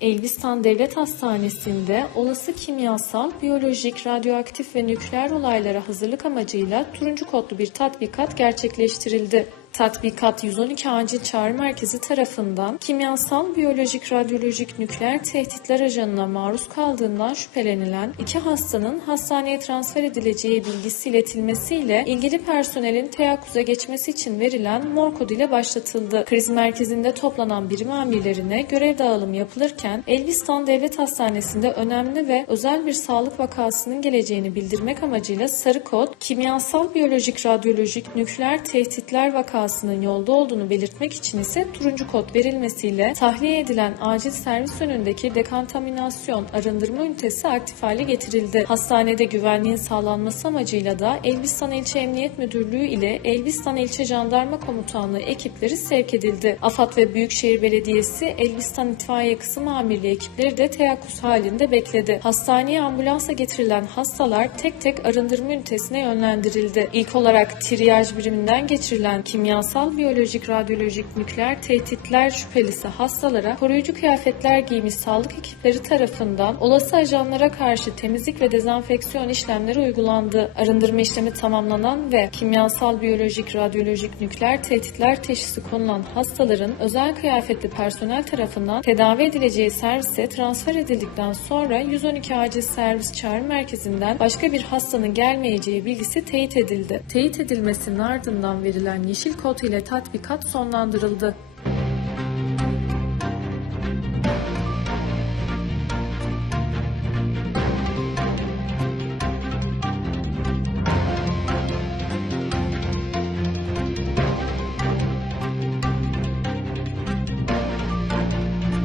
Elbistan Devlet Hastanesi'nde olası kimyasal, biyolojik, radyoaktif ve nükleer olaylara hazırlık amacıyla turuncu kodlu bir tatbikat gerçekleştirildi. Tatbikat 112 Acil Çağrı Merkezi tarafından kimyasal, biyolojik, radyolojik, nükleer tehditler ajanına maruz kaldığından şüphelenilen iki hastanın hastaneye transfer edileceği bilgisi iletilmesiyle ilgili personelin teyakkuza geçmesi için verilen mor kodu ile başlatıldı. Kriz merkezinde toplanan birim amirlerine görev dağılımı yapılırken Elbistan Devlet Hastanesi'nde önemli ve özel bir sağlık vakasının geleceğini bildirmek amacıyla sarı kod, kimyasal, biyolojik, radyolojik, nükleer tehditler vakasının yolda olduğunu belirtmek için ise turuncu kod verilmesiyle tahliye edilen acil servis önündeki dekontaminasyon arındırma ünitesi aktif hale getirildi. Hastanede güvenliğin sağlanması amacıyla da Elbistan İlçe Emniyet Müdürlüğü ile Elbistan İlçe Jandarma Komutanlığı ekipleri sevk edildi. AFAD ve Büyükşehir Belediyesi Elbistan İtfaiye Kısım Amirliği ekipleri de teyakkuz halinde bekledi. Hastaneye ambulansa getirilen hastalar tek tek arındırma ünitesine yönlendirildi. İlk olarak triyaj biriminden geçirilen kimyasal, biyolojik, radyolojik, nükleer tehditler şüphelisi hastalara koruyucu kıyafetler giymiş sağlık ekipleri tarafından olası ajanlara karşı temizlik ve dezenfeksiyon işlemleri uygulandı. Arındırma işlemi tamamlanan ve kimyasal, biyolojik, radyolojik, nükleer tehditler teşhisi konulan hastaların özel kıyafetli personel tarafından tedavi edileceği servise transfer edildikten sonra 112 acil servis çağrı merkezinden başka bir hastanın gelmeyeceği bilgisi teyit edildi. Teyit edilmesinin ardından verilen yeşil kod ile tatbikat sonlandırıldı.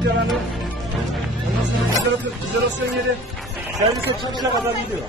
Yaranı. Ondan sonra izolasyon, izolasyon yeri servise çıkışa kadar gidiyor.